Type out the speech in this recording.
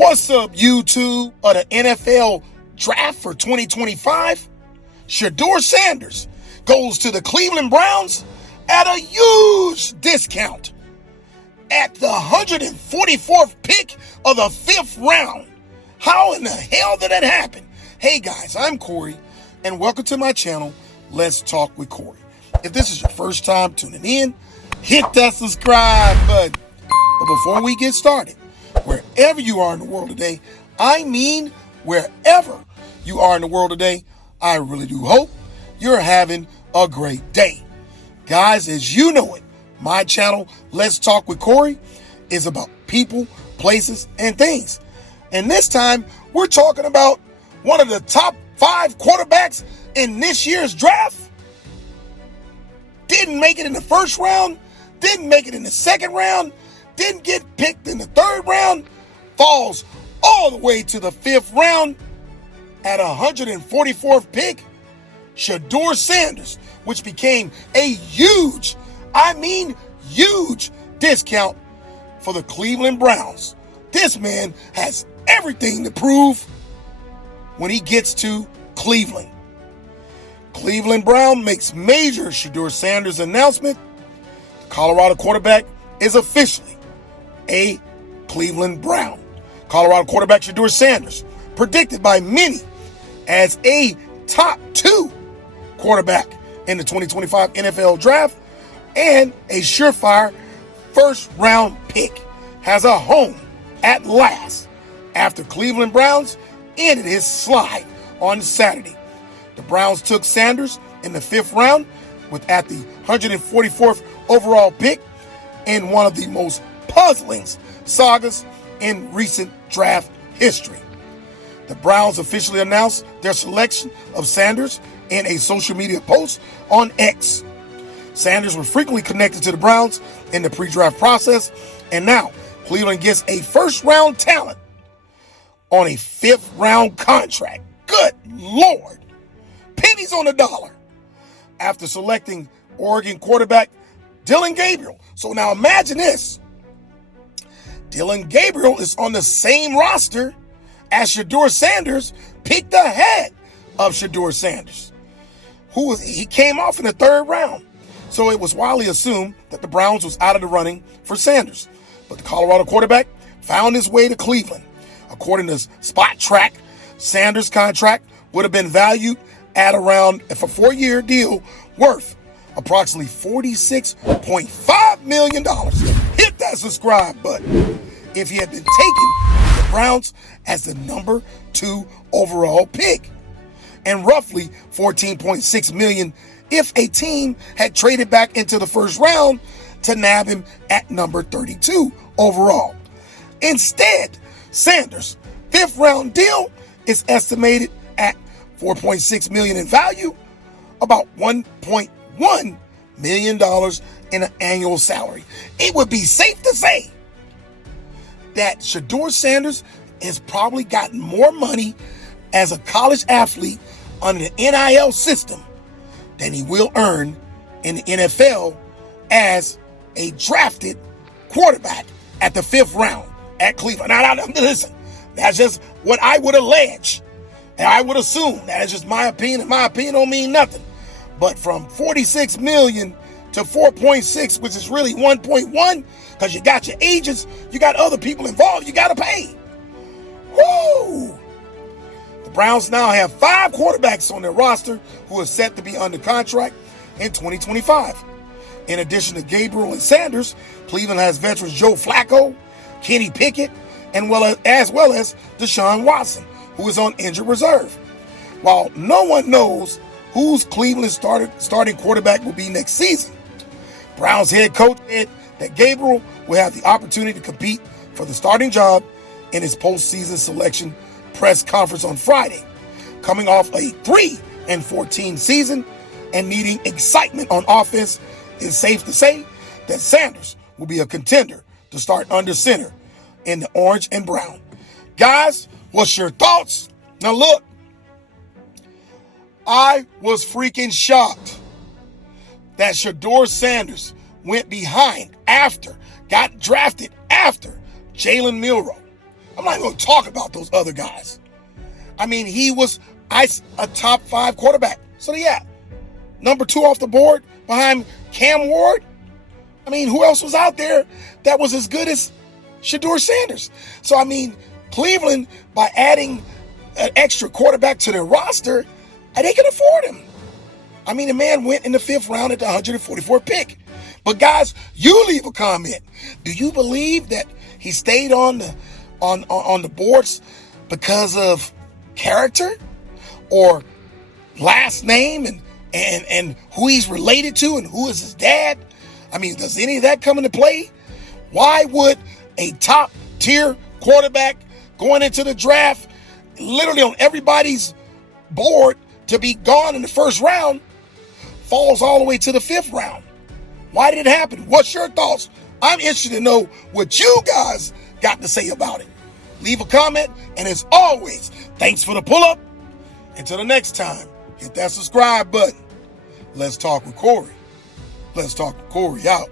What's up, YouTube of the NFL draft for 2025? Shedeur Sanders goes to the Cleveland Browns at a huge discount at the 144th pick of the 5th round. How in the hell did that happen? Hey guys, I'm Corey, and welcome to my channel, Let's Talk with Corey. If this is your first time tuning in, hit that subscribe button. But before we get started, wherever you are in the world today, I mean wherever you are in the world today, I really do hope you're having a great day. Guys, as you know it, my channel, Let's Talk with Corey, is about people, places, and things. And this time, we're talking about one of the top 5 quarterbacks in this year's draft. Didn't make it in the first round, didn't make it in the second round, didn't get picked in the third round, falls all the way to the 5th round at 144th pick. Shedeur Sanders, which became a huge discount for the Cleveland Browns. This man has everything to prove when he gets to Cleveland. Cleveland Brown makes major Shedeur Sanders announcement. The Colorado quarterback is officially a Cleveland Brown. Colorado quarterback Shedeur Sanders, predicted by many as a top 2 quarterback in the 2025 NFL draft and a surefire first-round pick, has a home at last after Cleveland Browns ended his slide on Saturday. The Browns took Sanders in the 5th round at the 144th overall pick in one of the most puzzling sagas in recent draft history. The Browns officially announced their selection of Sanders in a social media post on X. Sanders was frequently connected to the Browns in the pre-draft process, and now Cleveland gets a first-round talent on a 5th-round contract. Good Lord. Pennies on the dollar after selecting Oregon quarterback Dillon Gabriel. So now imagine this. Dillon Gabriel is on the same roster as Shedeur Sanders, picked ahead of Shedeur Sanders, he came off in the 3rd round. So it was widely assumed that the Browns was out of the running for Sanders. But the Colorado quarterback found his way to Cleveland. According to Spot Track, Sanders' contract would have been valued at around, if a 4-year deal, worth approximately $46.5 million. Hit that subscribe button. If he had been taken the Browns as the number 2 overall pick, and roughly $14.6 million if a team had traded back into the 1st round to nab him at number 32 overall. Instead, Sanders' 5th round deal is estimated at $4.6 million in value, about $1.1 million in an annual salary. It would be safe to say that Shedeur Sanders has probably gotten more money as a college athlete under the NIL system than he will earn in the NFL as a drafted quarterback at the 5th round at Cleveland. Now, listen, that's just what I would allege. And I would assume that is just my opinion, and my opinion don't mean nothing. But from $46 million to 4.6, which is really 1.1, because you got your agents, you got other people involved, you got to pay. Woo! The Browns now have 5 quarterbacks on their roster who are set to be under contract in 2025. In addition to Gabriel and Sanders, Cleveland has veterans Joe Flacco, Kenny Pickett, and as well as Deshaun Watson, who is on injured reserve. While no one knows who's Cleveland's starting quarterback will be next season, Browns head coach said that Gabriel will have the opportunity to compete for the starting job in his postseason selection press conference on Friday. Coming off a 3-14 season and needing excitement on offense, it's safe to say that Sanders will be a contender to start under center in the orange and brown. Guys, what's your thoughts? Now look, I was freaking shocked that Shedeur Sanders got drafted after Jalen Milroe. I'm not going to talk about those other guys. I mean, he was a top 5 quarterback. So yeah, number 2 off the board behind Cam Ward. I mean, who else was out there that was as good as Shedeur Sanders? So, I mean, Cleveland, by adding an extra quarterback to their roster, they can afford him. I mean, the man went in the 5th round at the 144th pick. But guys, you leave a comment. Do you believe that he stayed on the boards because of character or last name and who he's related to and who is his dad? I mean, does any of that come into play? Why would a top tier quarterback going into the draft, literally on everybody's board to be gone in the 1st round, falls all the way to the 5th round? Why did it happen? What's your thoughts? I'm interested to know what you guys got to say about it. Leave a comment, and as always, thanks for the pull-up. Until the next time, hit that subscribe button. Let's talk with Corey. Let's talk with Corey out.